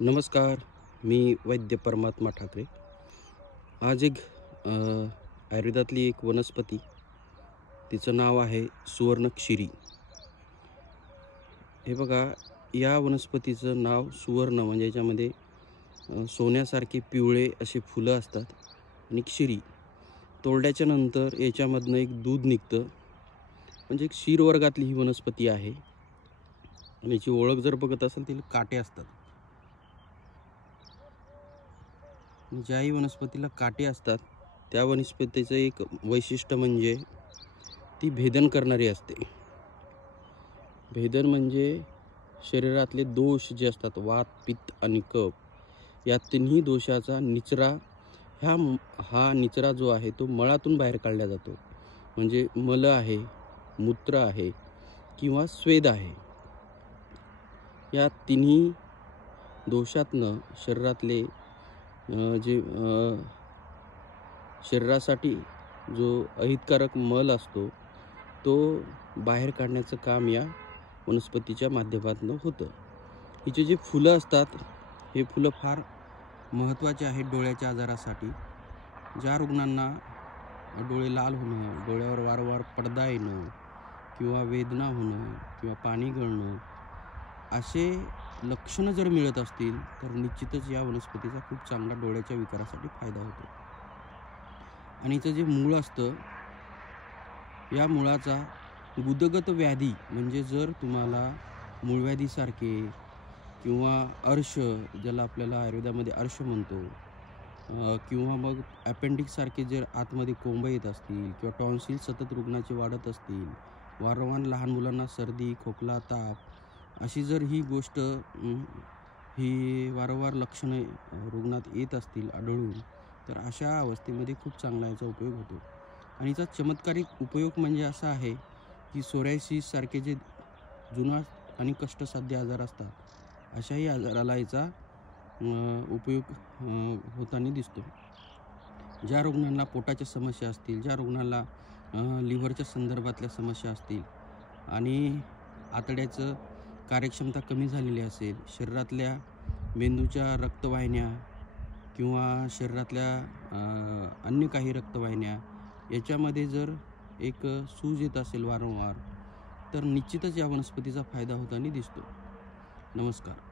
नमस्कार, मी वैद्य परमात्मा ठाकरे। आज एक आयुर्वेदातली एक वनस्पती, तिचं नाव आहे सुवर्णक्षिरी। हे बघा, या वनस्पतीचं नाव सुवर्ण म्हणजे याच्यामध्ये सोन्यासारखे पिवळे असे फुलं असतात आणि क्षिरी तोडल्याच्या नंतर याच्यामधनं एक दूध निघतं, म्हणजे एक क्षीर वर्गातली ही वनस्पती आहे। आणि याची ओळख जर बघत असेल तिला काटे असतात। ज्याही वनस्पतीला काटे असतात त्या वनस्पतीचं एक वैशिष्ट्य म्हणजे ती भेदन करणारी असते। भेदन म्हणजे शरीरातले दोष जे असतात, वात, पित्त आणि कफ, या तिन्ही दोषाचा निचरा हा निचरा जो आहे तो मळातून बाहेर काढला जातो। म्हणजे मल आहे, मूत्र आहे किंवा स्वेद आहे, या तिन्ही दोषातनं शरीरातले शरीरासाठी जो अहितकारक मल असतो तो बाहेर काढण्याचं काम या वनस्पतीच्या माध्यमातून होतं। हिचे जे फुलं असतात हे फुलं फार महत्त्वाचे आहेत डोळ्याच्या आजारासाठी। ज्या रुग्णांना डोळे लाल होणं, डोळ्यावर वारंवार पडदा येणं किंवा वेदना होणं किंवा पाणी गळणं असे लक्षणं जर मिळत असतील तर निश्चितच या वनस्पतीचा खूप चांगला डोळ्याच्या विकारासाठी फायदा होतो। आणि हिचं जे मूळ असतं, या मुळाचा गुदगत व्याधी म्हणजे जर तुम्हाला मूळव्याधीसारखे किंवा अर्श, ज्याला आपल्याला आयुर्वेदामध्ये अर्श म्हणतो, किंवा मग अपेंडिक्ससारखे जर आतमध्ये कोंब येत असतील किंवा टॉन्सिल सतत रुग्णाचे वाढत असतील, वारंवार लहान मुलांना सर्दी, खोकला, ताप अशी जर ही गोष्ट ही वारंवार लक्षणे रुग्णात येत असतील आढळून, तर अशा अवस्थेमध्ये खूप चांगला याचा उपयोग होतो। आणि याचा चमत्कारिक उपयोग म्हणजे असा आहे की सोरायसिस सारखे जे जुनाट आणि कष्टसाध्य आजार असतात, अशाही आजाराला याचा उपयोग होताना दिसतो। ज्या रुग्णांना पोटाच्या समस्या असतील, ज्या रुग्णांना लिव्हरच्या संदर्भातल्या समस्या असतील आणि आतड्याचं कार्यक्षमता कमी झालेली असेल, शरीरातल्या मेंदूच्या रक्तवाहिन्या किंवा शरीरातल्या अन्य काही रक्तवाहिन्या याच्यामध्ये जर एक सूज येत असेल वारंवार, तर निश्चितच या वनस्पतीचा फायदा होताना दिसतो। नमस्कार।